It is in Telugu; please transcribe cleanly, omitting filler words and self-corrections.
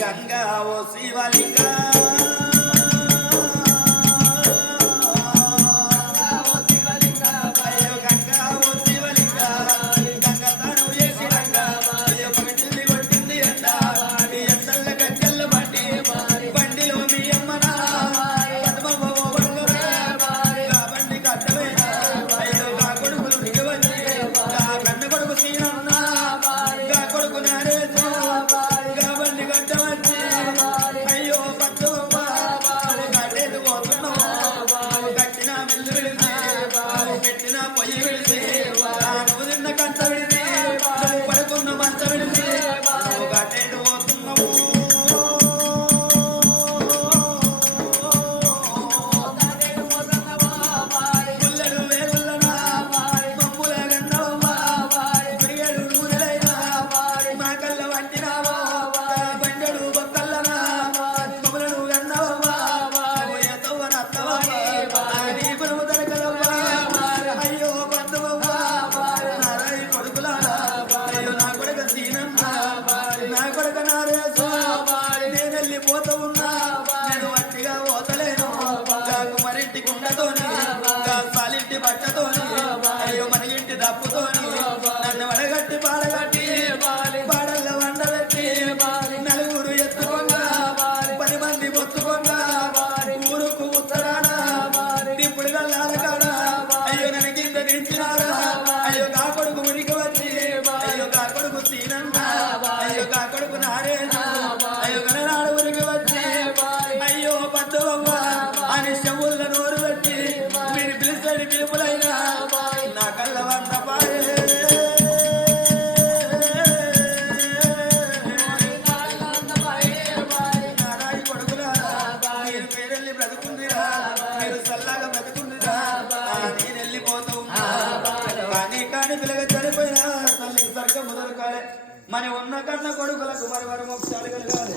గంగా ఓ శివలింగ పోతూ ఉన్నా నేను వట్టిగా పోతలేను మరింటి కుండతోని సాలింటి బట్టతోని అయ్యో మన ఇంటి దప్పుతోని నన్ను వడగట్టి పాడగట్టి పాడల్ల వండబెట్టి నలుగురు ఎత్తుకోగా 10 మంది బొత్తుకోగా ఊరుకు ఉత్తరాన ఇప్పుడు గల్లారకాడ అయ్యో నన్ను కింద దించినారా అయ్యో కా కొడుకు మురికి వచ్చి అయ్యో కా కొడుకు సీనంగా అయ్యో కా కొడుకు నారేనా అయ్యో గననాడు మురికి వచ్చి అయ్యో పద్దవమ్మ అని శవుల నోరు పెట్టి మీరు పిలుస్తాడు పిలుపులైనా నా కళ్ళ వంట పాడే నారాయి కొడుకులారా మీరు పేరెళ్ళి బ్రతుకుందిరా మీరు చల్లగా బ్రతుకుందిరా నేను వెళ్ళిపోతూ ఉన్నా కానీ పిల్లగా చనిపోయినా తల్లి సరిగ్గా మొదలు కాలే మన ఉన్న కన్న కొడుకులకు మరి మోక్షాలు కలగాలి.